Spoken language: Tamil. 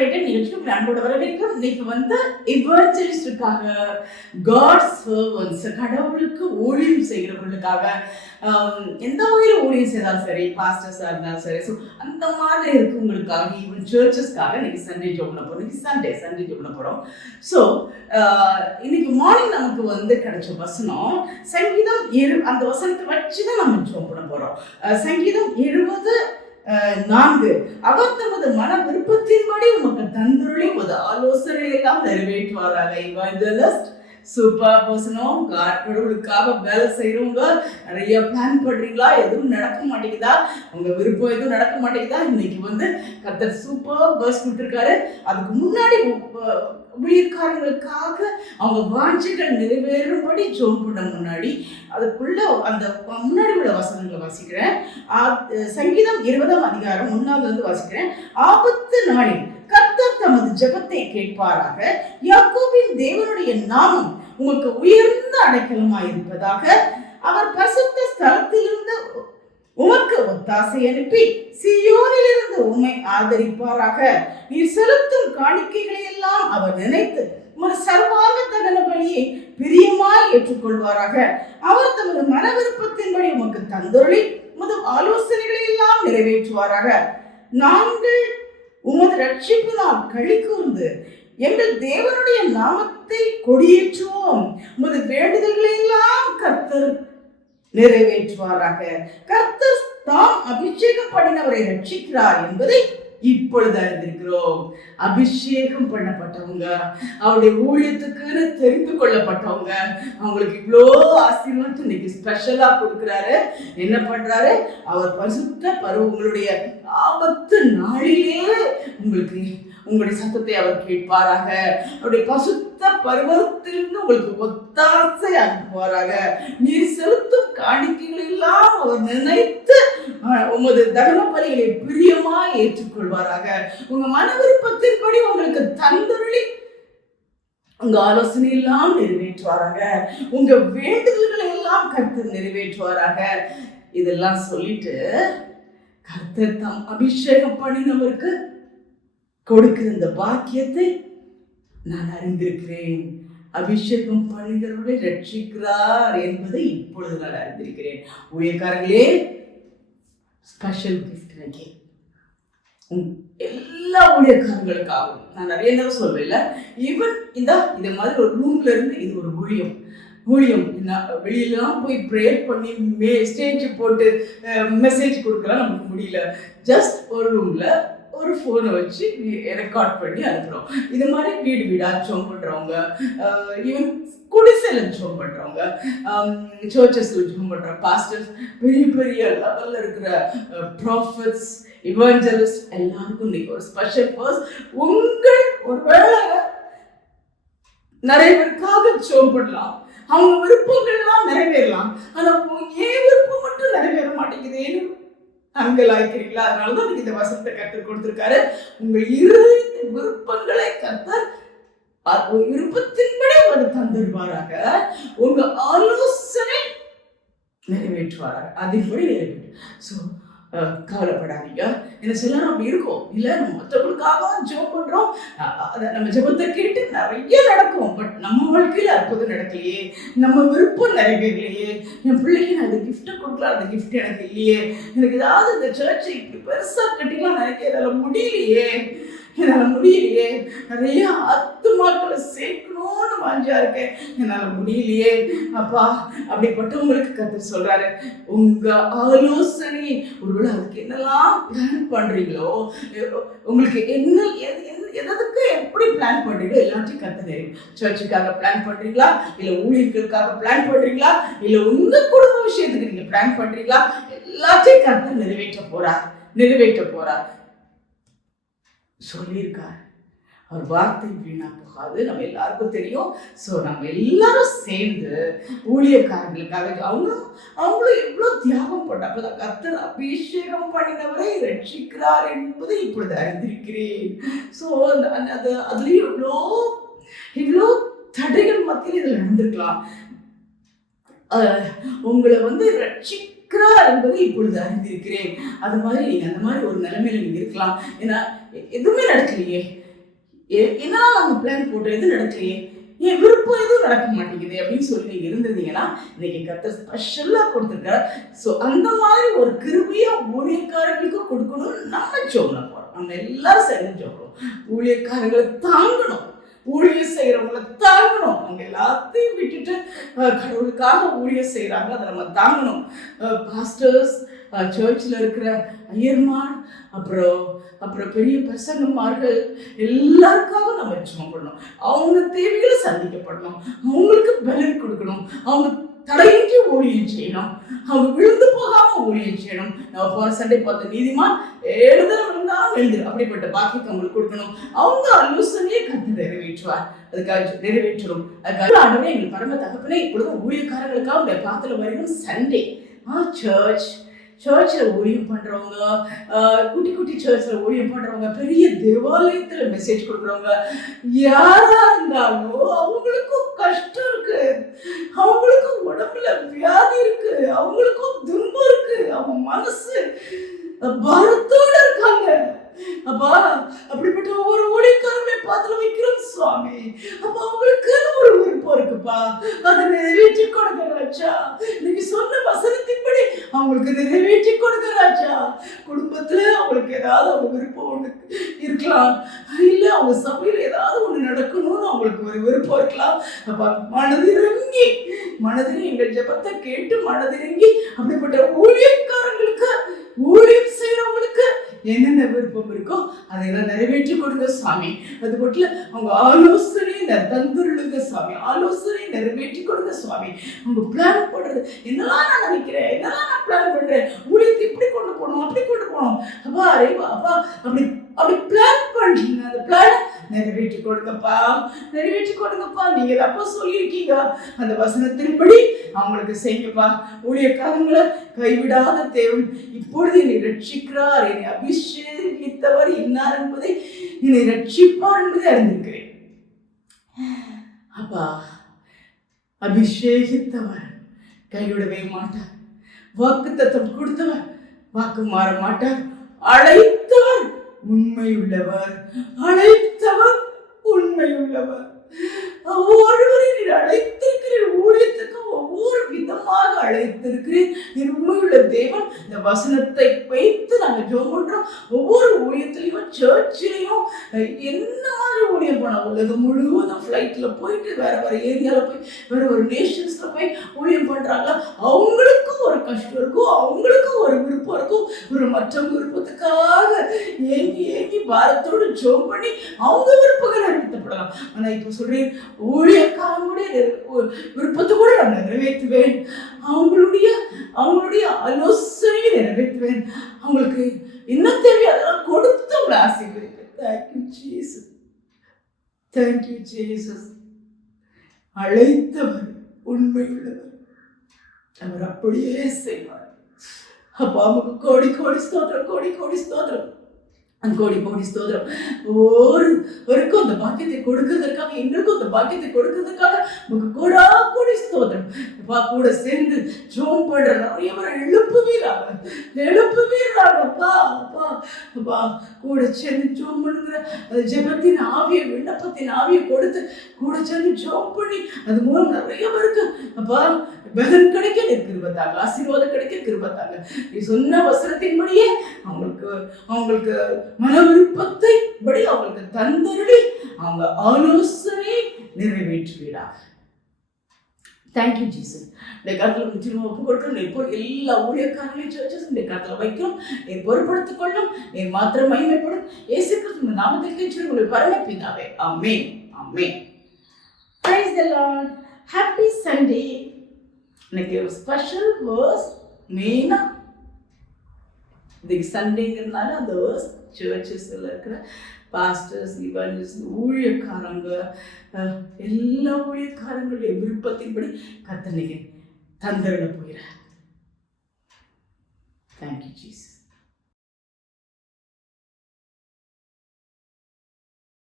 ஃப்ரைடே நிகழ்ச்சிக்கு அன்போட வரவேற்கும். இன்னைக்கு வந்து இவாஞ்சலிஸ்டுக்காக, காட் சர்வன்ஸ், கடவுளுக்கு ஊழியம் செய்கிறவர்களுக்காக, எந்த வகையில் ஊழியம் செய்தாலும் சரி, பாஸ்டர்ஸாக இருந்தாலும் சரி, ஸோ அந்த மாதிரி இருக்கவங்களுக்காக, ஈவன் சர்ச்சஸ்க்காக இன்னைக்கு சண்டே ஜோப் பண்ண போகிறோம். இன்னைக்கு சண்டே ஜோப் பண்ண போகிறோம். ஸோ இன்னைக்கு மார்னிங் நமக்கு வந்து கிடைச்ச வசனம் சங்கீதம் அந்த வசனத்தை வச்சு தான் நம்ம ஜோப் பண்ண போகிறோம். சங்கீதம் 70:4 அவர் தமது மன விருப்பத்தின்படி உமக்கு தந்துருளி உமது ஆலோசனை எல்லாம் நிறைவேற்றுவாராக. இவாஞ்சலிஸ்ட் சூப்பர் பர்சனும் கடவுளுக்காக வேலை செய்யறவங்க நிறைய பிளான் பண்றீங்களா, எதுவும் நடக்க மாட்டேங்குதா, உங்க விருப்பம் எதுவும் நடக்க மாட்டேங்குதா, இன்னைக்கு வந்து கர்த்தர் சூப்பர் பர்ஸ் கொடுத்துருக்காரு. அதுக்கு முன்னாடி ஊழியக்காரங்களுக்காக அவங்க வாஞ்சைகள் நிறைவேறும்படி ஜோம் பண்ண முன்னாடி அதுக்குள்ள அந்த முன்னாடி உள்ள வசனங்களை வாசிக்கிறேன். சங்கீதம் 20:1 வாசிக்கிறேன். ஆபத்து நாளில் கர்த்தர் தமது ஜெபத்தை கேட்பாராக. யாக்கோபின் தேவனுடைய நாமம் உமக்கு உயர்ந்த அடைக்கலமாயிருப்பதாக. அவர் பரிசுத்த ஸ்தலத்திலிருந்து உமக்கு ஒத்தாசை அனுப்பி சீயோனிலிருந்து உம்மை ஆதரிப்பாராக. நீர் செலுத்தும் காணிக்கைகளை எல்லாம் அவர் நினைத்து உமது சர்வாங்க தகன பலியை பிரியமாய் ஏற்றுக்கொள்வாராக. அவர் தமது மன விருப்பத்தின்படி உமக்கு தந்தொருளி உமது ஆலோசனைகளை எல்லாம் நிறைவேற்றுவாராக. நாங்கள் உமது ரட்சிப்பினால் களி கூர்ந்து எங்கள் தேவனுடைய நாமத்தை கொடியேற்றுவோம். உமது வேண்டுதல்களை எல்லாம் கர்த்தர் நிறைவேற்றுவாராக. கர்த்தர் தாம் அபிஷேகம் பண்ணினவரை ரட்சிக்கிறார் என்பதை இப்பொழுது அறிந்திருக்கிறோம். அபிஷேகம் பண்ணப்பட்டவங்க, அவருடைய ஊழியத்துக்குன்னு தெரிந்து கொள்ளப்பட்டவங்க, அவங்களுக்கு இவ்வளோ ஆசீர்வாதம் இன்னைக்கு ஸ்பெஷலா கொடுக்குறாரு. என்ன பண்றாரு? அவர் பரிசுத்த உங்களுடைய ஆபத்து நாளிலே உங்களுக்கு உங்களுடைய சத்தத்தை அவர் கேட்பாராக. அவருடைய பசுத்த பருவத்திலிருந்து உங்களுக்கு ஒத்தாசை அனுப்புவாராக. நீர் செலுத்தும் காணிக்கைகள் எல்லாம் அவர் நினைத்து உமது தகன பலிகளை பிரியமாய் ஏற்றுக்கொள்வாராக. உங்க மன விருப்பத்தின்படி உங்களுக்கு தந்தருளி உங்க ஆலோசனை எல்லாம் நிறைவேற்றுவாராக. உங்க வேண்டுதல்களை எல்லாம் கர்த்தர் நிறைவேற்றுவாராக. இதெல்லாம் சொல்லிட்டு கர்த்தர் தாம் அபிஷேகம் பண்ணினவருக்கு கொடுக்கிற இந்த பாக்கியத்தை நான் அறிந்திருக்கிறேன். அபிஷேகம் பண்ணுகிறவர்களை ரட்சிக்கிறார் என்பதை இப்பொழுது நான் அறிந்திருக்கிறேன். ஊழியக்காரர்களே, ஸ்பெஷல் கிஃப்ட் இன்னைக்கு எல்லா ஊழியக்காரங்களுக்காகவும். நான் நிறைய நேரம் சொல்வேன், ஈவன் இந்த மாதிரி ஒரு ரூம்ல இருந்து இது ஒரு ஊழியம் வெளியிலாம் போய் ப்ரேயர் பண்ணி ஸ்டேஜ் போட்டு மெசேஜ் கொடுக்கலாம் நமக்கு முடியல. ஜஸ்ட் ஒரு ரூம்ல ஒரு ஃபோனை வச்சு ரெக்கார்ட் பண்ணி அனுப்புகிறோம். இது மாதிரி வீடு வீடாக ஜோம் பண்ணுறவங்க, ஈவன் குடிசையில் ஜோம் பண்ணுறவங்க, சர்ச்சஸில் ஜோம் பண்ணுற பாஸ்டர்ஸ், பெரிய பெரிய லெவலில் இருக்கிற ப்ராஃபட்ஸ், இவாஞ்சலிஸ்ட் எல்லாருக்கும் இன்னைக்கு ஒரு ஸ்பெஷல் பர்ஸ். உங்கள் ஒருவேளை நிறைய பேருக்காக ஜோம் பண்ணலாம், அவங்க விருப்பங்கள்லாம் நிறைவேறலாம், ஆனால் ஏன் விருப்பம் மட்டும் நிறைவேற மாட்டேங்குதுன்னு அங்கலாய்க்கிறீங்களா? அதனாலதான் இந்த வசனத்தை கர்த்தர் கொடுத்திருக்காரு. உங்கள் இருதய விருப்பங்களை கர்த்தர் விருப்பத்தின்படி அவர் தந்துருவாராக. உங்க ஆலோசனை நிறைவேற்றுவாராக. அதன்படி நிறைவேற்று. ஸோ கவலைப்படாதீங்க. என்ன சொல்லலாம், அப்படி இருக்கும் இல்லை, நம்ம மற்றவங்களுக்காக ஜெபம் பண்றோம், நம்ம ஜெபத்தை கேட்டு நிறைய நடக்கும். பட் நம்ம வாழ்க்கையில அற்புதம் நடக்கலையே, நம்ம விருப்பம் நிறைவேறலையே, என் பிள்ளைக்கு நான் அந்த கிஃப்ட்டை கொடுக்கலாம், அந்த கிஃப்ட் எனக்கு இல்லையே, எனக்கு ஏதாவது இந்த சர்ச்சை இப்படி பெருசா கட்டிக்கலாம் நினைக்க என்னால் முடியலையே, நிறைய ஆத்துமாக்களை சேர்க்கணும்னு வாஞ்சா இருக்கேன், என்னால் முடியலையே அப்பா. அப்படிப்பட்டவங்களுக்கு கர்த்தர் சொல்றாரு, உங்க ஆலோசனை ஒருவேளை அதுக்கு என்னெல்லாம் பிளான் பண்றீங்களோ, உங்களுக்கு எதுக்கு எப்படி பிளான் பண்றீங்களோ எல்லாத்தையும் கர்த்தர் தெரியும். சர்ச்சுக்காக பிளான் பண்றீங்களா, இல்ல ஊழியர்களுக்காக பிளான் பண்றீங்களா, இல்ல உங்க குடும்ப விஷயத்துக்கு நீங்க பிளான் பண்றீங்களா, எல்லாத்தையும் கர்த்தர் நிறைவேற்ற போறார் சொல்லியிருக்கார். அவர் வார்த்தை வீணா போகாது, நம்ம எல்லாருக்கும் தெரியும். ஸோ நம்ம எல்லாரும் சேர்ந்து ஊழியக்காரங்களுக்காக அவங்களும் எவ்வளோ தியாகம் பண்ண, அப்போ கர்த்தர் அபிஷேகம் பண்ணினவரை ரட்சிக்கிறார் என்பதை இப்பொழுது அறிந்திருக்கிறேன். ஸோ அதுலேயும் இவ்வளோ தடைகள் மத்தியில் இதில் நடந்திருக்கலாம். உங்களை வந்து ரட்சிக்கிறார் என்பதை இப்பொழுது அறிந்திருக்கிறேன். அது மாதிரி நீங்கள் அந்த மாதிரி ஒரு நிலைமையில நீங்கள் இருக்கலாம். ஏன்னா எதுவுமே நடக்கலையே, என்னதான் நம்ம பிளான் போட்டோம், எது நடக்கலையே, என் விருப்பம் எதுவும் நடக்க மாட்டேங்குது அப்படின்னு சொல்லி நீங்க இருந்திருந்தீங்கன்னா இன்னைக்கு கர்த்தர் ஸ்பெஷலா கொடுத்துருக்காரு. ஸோ அந்த மாதிரி ஒரு கிருபையா ஊழியக்காரங்களுக்கு கொடுக்கணும்னு நம்ம ஜோம்ல போறோம். நம்ம எல்லாரும் சேர்ந்து ஜோம் ஊழியக்காரங்களை தாங்கணும், ஊழியம் செய்யறவங்களை தாங்கணும். அவங்க எல்லாத்தையும் விட்டுட்டு கடவுளுக்காக ஊழியம் செய்யறாங்க, அதை நம்ம தாங்கணும். பாஸ்டர்ஸ், சர்ச்சில் இருக்கிற ஐயர்மார், அப்புறம் பெரிய பிரசங்கமார்கள் எல்லாருக்காக நம்ம ஜெபம் பண்ணணும். அவங்க தேவைகளை சந்திக்கப்படணும், அவங்களுக்கு பலன் கொடுக்கணும், அவங்க தடையின்றி ஊழியம் செய்யணும், அவங்க விழுந்து போகாம ஊழியம் செய்யணும். நம்ம போன சண்டை பார்த்த நீதிமான் 7 தடவை விழுந்தாலும் எழுந்துரு, அப்படிப்பட்ட பாக்கியத்தை அவங்களுக்கு கொடுக்கணும். அவங்க ஆலோசனையை கத்து நிறைவேற்றுவார், அதுக்காக நிறைவேற்றணும். அதுக்காக ஆண்டவரே எங்களுக்கு பரம தகப்பனே இப்பொழுது ஊழியக்காரங்களுக்காக உடைய பாத்துல வரைக்கும் சண்டே சர்ச்சில் ஊழியம் பண்ணுறவங்க, குட்டி குட்டி சர்ச்சில் ஊழியம் பண்ணுறவங்க, பெரிய தேவாலயத்தில் மெசேஜ் கொடுக்குறவங்க, யாராக இருந்தாலும் அவங்களுக்கும் கஷ்டம் இருக்கு, அவங்களுக்கும் உடம்புல வியாதி இருக்கு, அவங்களுக்கும் துன்பம் இருக்கு, அவங்க மனசு பாரத்தோடு இருக்காங்க. அப்பா அப்படிப்பட்ட ஒவ்வொரு ஊழியக்காரங்களை பாத்துல வைக்கிறோம் சுவாமி. அப்ப அவங்களுக்கு ஒரு விருப்பம் இருக்குப்பா, அதை நிறைவேற்றி கொடுங்க ராஜா. இன்னைக்கு சொன்ன வசனத்தின்படி அவங்களுக்கு நிறைவேற்றி கொடுங்க ராஜா. குடும்பத்துல அவங்களுக்கு ஏதாவது அவங்க விருப்பம் ஒண்ணு இருக்கலாம், இல்ல அவங்க சபையில ஏதாவது ஒண்ணு நடக்கணும்னு அவங்களுக்கு ஒரு விருப்பம் இருக்கலாம். அப்ப மனதிறங்கி எங்கள் ஜெபத்தை கேட்டு மனதிறங்கி அப்படிப்பட்ட ஊழியக்காரங்களுக்கு, ஊழியம் செய்யறவங்களுக்கு என்னென்ன விருப்பம் இருக்கோ அதையெல்லாம் நிறைவேற்றி கொடுங்க சாமி. அது மட்டும் அவங்க ஆலோசனை தந்துருளுங்க சாமி, ஆலோசனை நிறைவேற்றி கொடுங்க சுவாமி. அவங்க பிளான் பண்றது என்னெல்லாம் நான் நினைக்கிறேன், என்னெல்லாம் நான் பிளான் பண்றேன், ஊழியத்தை இப்படி கொண்டு போகணும், அப்படி கொண்டு போகணும், அப்பா அரேவா அப்பா அப்படி பிளான் பண்றீங்க. அந்த பிளான் நிறைவேற்றி கொடுங்கப்பா, நிறைவேற்றி கொடுங்கப்பா. நீங்க அப்பா சொல்லியிருக்கீங்க, அந்த வசனத்தின்படி அவங்களுக்கு செய்யுங்கப்பா. ஊழியக்காரங்களை கைவிடாத தேவன் இப்பொழுது என்னை ரட்சிக்கிறார், என்னை அபிஷேகித்தவர் இன்னார் என்பதை, என்னை ரட்சிப்பார் என்பதை அறிந்திருக்கிறேன். அப்பா அபிஷேகித்தவர் கைவிடவே மாட்டார், வாக்கு தத்தம் கொடுத்தவர் வாக்கு மாற மாட்டார், அழைத்தவர் உண்மையுள்ளவர், அழைத்தவர் உண்மையுள்ளவர். ஒவ்வொருவரையும் அழைத்திருக்கிறேன், ஊழியத்துக்கு ஒவ்வொரு விதமாக அழைத்திருக்கிறேன். என் உண்மையுள்ள தேவன் இந்த வசனத்தை வைத்து நாங்கள் ஜெபம் பண்றோம். ஒவ்வொரு ஊழியத்திலையும் சர்ச்சிலையும் என்ன மாதிரி ஊழியம் பண்ண, உலகம் முழுவதும் ஃப்ளைட்ல போயிட்டு வேற ஏரியாவில் போய் வேற நேஷன்ஸ்ல போய் ஊழியம் பண்றாங்க. அவங்களுக்கும் ஒரு கஷ்டம் இருக்கும், அவங்களுக்கும் ஒரு விருப்பம் இருக்கும், ஒரு மற்ற விருப்பத்துக்காக ஏங்கி பாரத்தோடு ஜெபம் பண்ணி அவங்க விருப்பங்கள் நிறைவேற்றப்படலாம். ஆனா இப்ப சொல்றேன், ஊழியக்காரங்களுடைய விருப்பத்தை கூட நான் நிறைவேற்றுவேன், அவங்களுடைய ஆலோசனையை நிறைவேற்றுவேன், அவங்களுக்கு என்ன தேவையோ அதெல்லாம் கொடுத்து அவங்களை ஆசீர்வதிப்பேன். Thank you Jesus, thank you Jesus. அழைத்தவர் உண்மையுள்ளவர், அவர் அப்படியே செய்வார். அப்பா நமக்கு கோடி கோடி ஸ்தோத்திரம், கோடி கோடி ஸ்தோத்திரம், கோடி கோடி ஸ்தோத்திரம். ஒருவருக்கும் அந்த பாக்கியத்தை கொடுக்கிறதுக்காக, எங்களுக்கும் அந்த பாக்கியத்தை கொடுக்கிறதுக்காக உங்களுக்கு கோடா கோடி ஸ்தோத்திரம். அப்பா கூட சேர்ந்து ஜெபம் பண்ற நிறைய பேரை எழுப்புவீராங்க. அப்பா அப்பா அப்பா கூட சேர்ந்து ஜெபம் பண்ணுங்கிற அந்த ஜெபத்தின் ஆவியை, விண்ணப்பத்தின் ஆவியை கொடுத்து கூட சேர்ந்து ஜெபம் பண்ணி அது மூலம் நிறைய பேருக்கு அப்பா பலன் கிடைக்க கிருபத்தாங்க, ஆசீர்வாதம் கிடைக்க கிருபத்தாங்க. நீ சொன்ன வசனத்தின்படியே அவங்களுக்கு மன விருப்பத்தை படி அவங்களுக்கு தந்தருளி அவங்க ஆலோசனை நிறைவேற்றுவீராக. Thank you Jesus. இந்த காலத்தில் முற்றிலும் ஒப்பு கொடுக்கணும். இப்போ எல்லா ஊழியக்காரங்களையும் சர்ச்சஸ் இந்த காலத்தில் வைக்கிறோம். நீ பொறுப்படுத்திக் கொள்ளும், நீ மாத்திரம் மகிமைப்படும். இயேசு கிறிஸ்து நாமத்தில் கேட்கிறேன் உங்களை பரமபிதாவே. ஆமென், ஆமென். Praise the Lord. Happy Sunday. இன்னைக்கு ஒரு ஸ்பெஷல் வேர்ஸ், மெயினாக இன்னைக்கு சண்டேங்கிறதுனால அந்த வேர்ஸ் சர்ச்சஸில் இருக்கிற பாஸ்டர்ஸ், இவாஞ்சலிஸ்ட், ஊழியக்காரங்க, எல்லா ஊழியக்காரங்களுடைய விருப்பத்தின்படி கர்த்தர் இன்னைக்கு தந்தருள போகிறார். Thank you Jesus.